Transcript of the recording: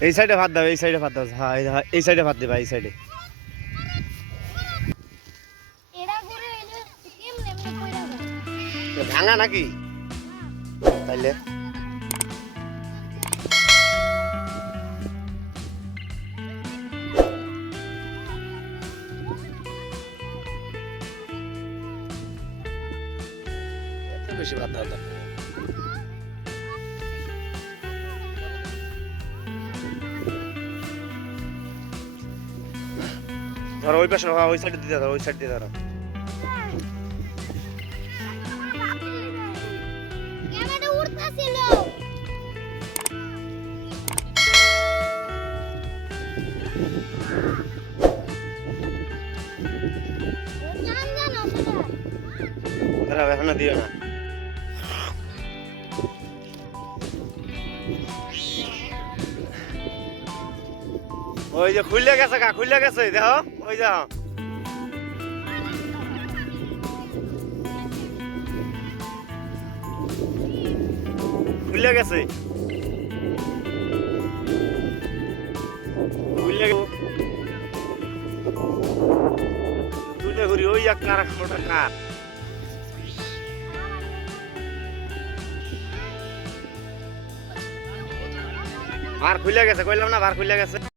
এই সাইডে ভাত দাও এই সাইডে ভাত দাও। হ্যাঁ এই- হ্যাঁ, সাইডে ভাত দিবা এই সাইডে। ভাঙা নাকি? তাইলে। বেশি ভাত দাও ধরো ওই পাশে হ্যাঁ, ওই সাইডে দিয়ে ধরো ওই সাইড দিয়ে ধরো এখনও দিও না। ওই যে খুললে গেছে কা খুললে গেছে, দেখো, ওই দেখো। খুললে গেছে। ঘুরি, ওই এক কার, ওটা কার? ভার খুলে গেছে, কইলাম না, ভার খুলে গেছে।